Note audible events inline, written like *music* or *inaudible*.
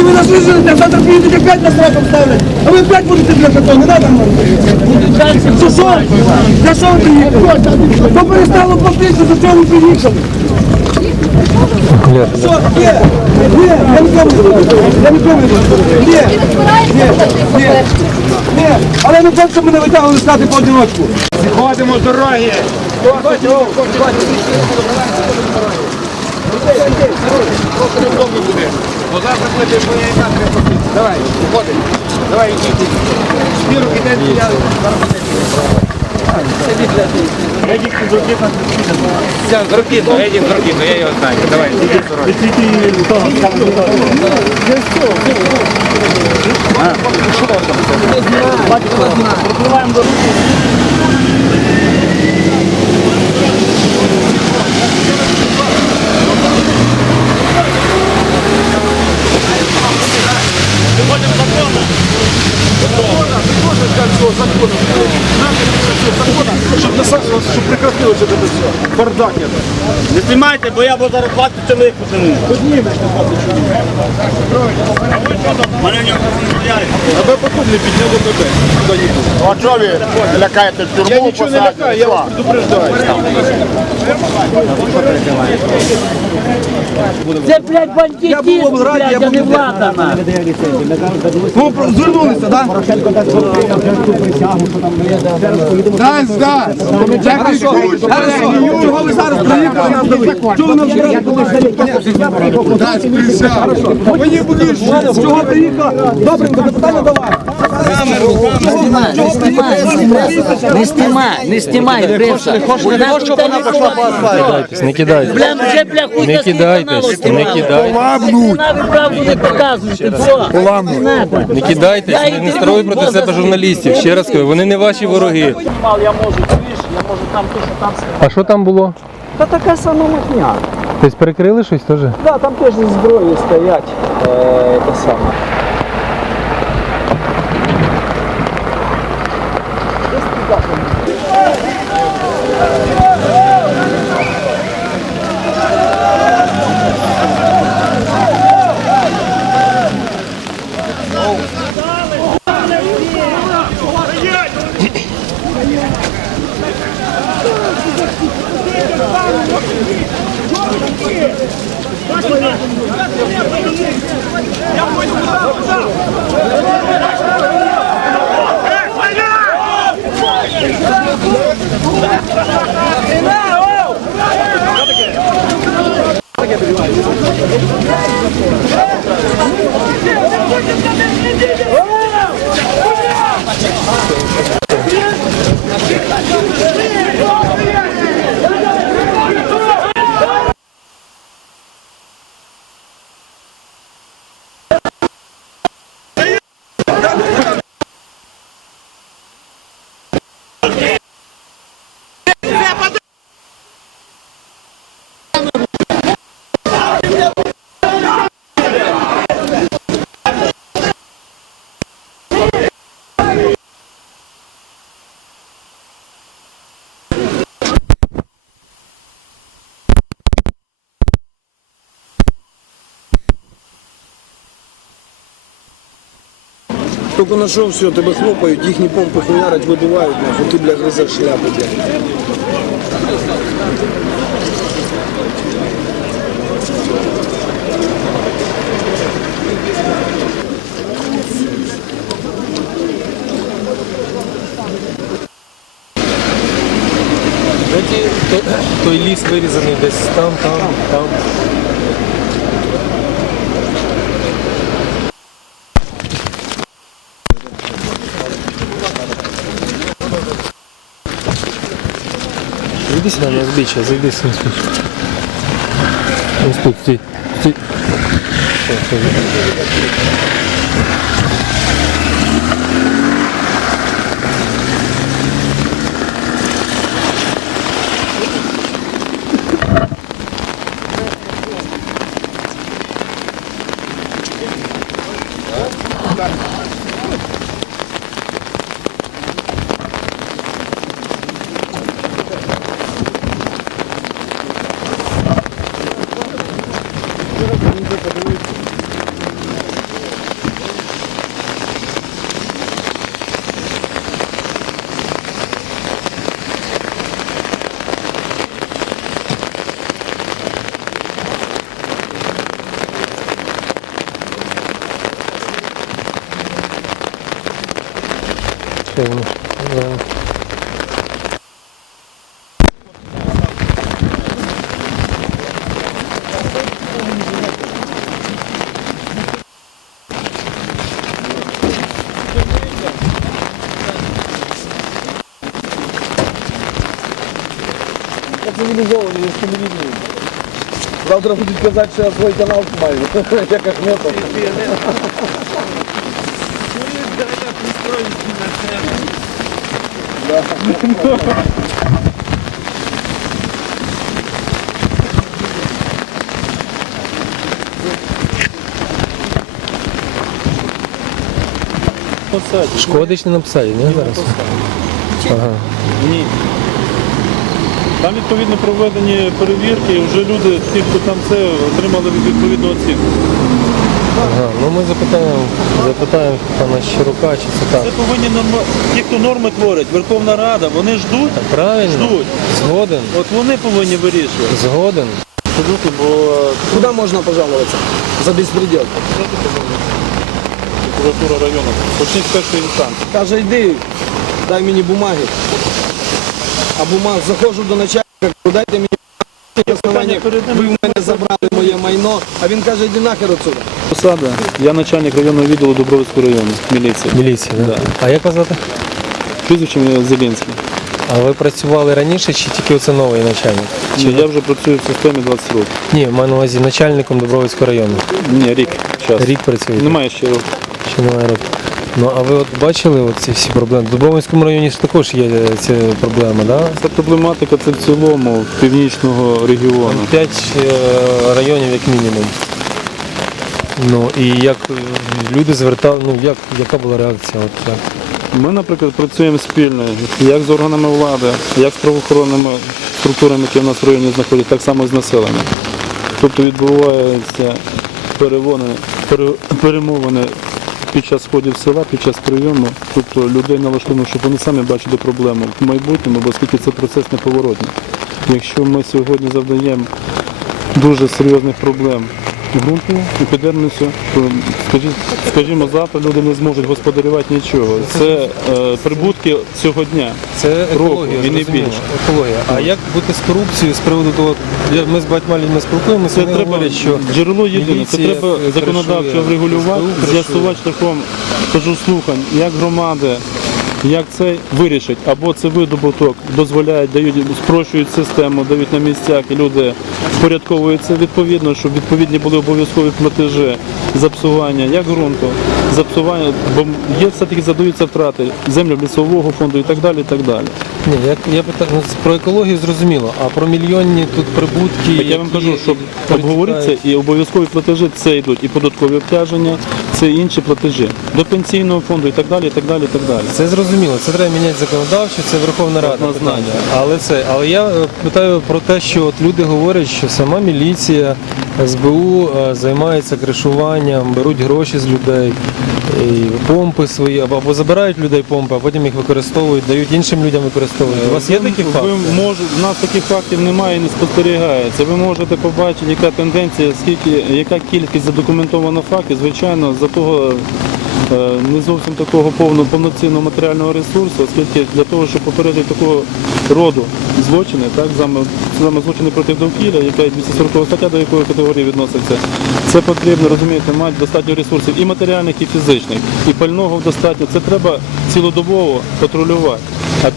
Сьогодні ви нас виженете, а завтра приїдете опять на сроком ставлять. А ви опять будете для такого, не треба нам робити. Що що? За що ви приїхали? То перестало платити, за чого ви приїхали? Що? Є? Ні, я нікому не буду. Я нікому не буду. Ні, ні, ні, ні. Але не так, щоб мене витягували стати поодиночку. Ходимо з дороги. Давай, виходи. Давай, йди. Дві руки дай я. Едік з руки з руки, то Едік з руки, то я його знаю. Давай, іди з дороги. Щоб Бардак. Не знімайте, бо я бо зараз 20 чоловік потягну. Мене в нього не Аби потім не підняли тебе. А чого ви лякаєте в тюрму? Я нічого не лякаю, я вас предупреждаю. Це, блядь, Я був бандитизм, в Раді, я блядь, а був не влада, на. Про- звернулися, так? Дай, дай! Чого ви зараз приїхали нас давити? Чого ви нас Дай, присягу! Мені будеш, чого приїхали? Добренько, запитання до вас. Не знімай, не знімай, не знімай, не кидайте. Бля, вже, бля, хуй Не кидайтесь, не кидайте. Поламнуть. Правду не показуєте, все. Не кидайтесь, не настроюй проти себе журналістів. Ще раз кажу, вони не ваші вороги. Я можу, я можу там то, що там А що там було? Та така сама махня. Тобто перекрили щось теж? Да, там теж зі зброєю стоять. Е, те саме. Тільки знайшов все, тебе хлопають, їхні помпи хуярять, вибивають, нахуй, ти, бля, гризеш шляпу, бля. Той ліс вирізаний десь там, там, там. Зайди сюди на узбіччя, зайди сюди. Ось тут, стій. стій. Schön. Ja. Активно. Да. Я цивілізований, я цивілізований. Завтра будуть казати, що я свій канал маю, *laughs* як Ахметов. Шкодич не написали, ні, зараз? Ага. Ні. Там відповідно проведені перевірки, і вже люди, ті, хто там це, отримали відповідну оцінку. Ага. Ну ми запитаємо, запитаємо пана Щирука, чи це так. Це повинні норма... ті, хто норми творять, Верховна Рада, вони ждуть, Правильно? ждуть. Згоден. От вони повинні вирішувати. Згоден. Бо Куди можна пожалуватися? За безпреділ. прокуратура району. Почніть з першої інстанції. Каже, йди, дай мені бумаги. А бумаг, заходжу до начальника, дайте мені основання, ви в мене забрали моє майно, а він каже, йди нахер отсюди. Посада. Я начальник районного відділу Дубровицького району, міліції. Міліція, да? А як вас звати? Прізвище Зелінський. А ви працювали раніше чи тільки оце новий начальник? Чи я вже працюю в системі 20 років? Ні, маю на увазі начальником Дубровицького району. Ні, рік. Час. Рік працюєте? Немає ще років. Чи немає року? Ну а ви от бачили ці всі проблеми? В Дубровинському районі ж також є е, ці проблеми, да? Ця проблематика це в цілому північного регіону. П'ять е, районів як мінімум. Ну і як е, люди звертали, ну як, яка була реакція? От як? Ми, наприклад, працюємо спільно як з органами влади, як з правоохоронними структурами, які в нас в районі знаходяться, так само і з населенням. Тобто відбуваються перемовини під час сходів села, під час прийому, тобто людей налаштовано, щоб вони самі бачили проблему в майбутньому, бо оскільки це процес неповоротний. Якщо ми сьогодні завдаємо дуже серйозних проблем ґрунту і підвернемося, то скажімо, завтра люди не зможуть господарювати нічого. Це е, прибутки цього дня. Це екологія, і не зрозуміло, більше. екологія. А як бути з корупцією з приводу того, я- ми з багатьма людьми спілкуємося, Це вони треба говорять, що джерело єдине. Це міліція треба кришує, законодавчо врегулювати, СБУ кришує. з'ясувати шляхом кажу слухань, як громади. Як це вирішить, або це видобуток дозволяють, дають, спрощують систему, дають на місцях, і люди впорядковуються відповідно, щоб відповідні були обов'язкові платежі за псування як ґрунту, за псування, бо є все-таки задаються втрати землю лісового фонду і так далі. І так далі. ні, я, я питаю ну, про екологію зрозуміло, а про мільйонні тут прибутки. Так я вам які кажу, щоб обговорити це і обов'язкові платежі, це йдуть і податкові обтяження, це інші платежі до пенсійного фонду і так далі. І так далі, і так далі. Це зрозуміло, це треба міняти законодавчо, це Верховна Рада. Питання. Але це, але я е, питаю про те, що от люди говорять, що сама міліція, СБУ е, займається кришуванням, беруть гроші з людей, і помпи свої або, або забирають людей помпи, а потім їх використовують, дають іншим людям використовувати. У вас є такі факти? Ви може, в нас таких фактів немає і не спостерігається. Ви можете побачити, яка тенденція, скільки, яка кількість задокументовано фактів. Звичайно, за того е, не зовсім такого повного повноцінного матеріального ресурсу, оскільки для того, щоб попередити такого роду злочини, так, саме, злочини проти довкілля, яка є 240 стаття, до якої категорії відноситься, це потрібно, розумієте, мати достатньо ресурсів і матеріальних, і фізичних, і пального достатньо. Це треба цілодобово патрулювати. А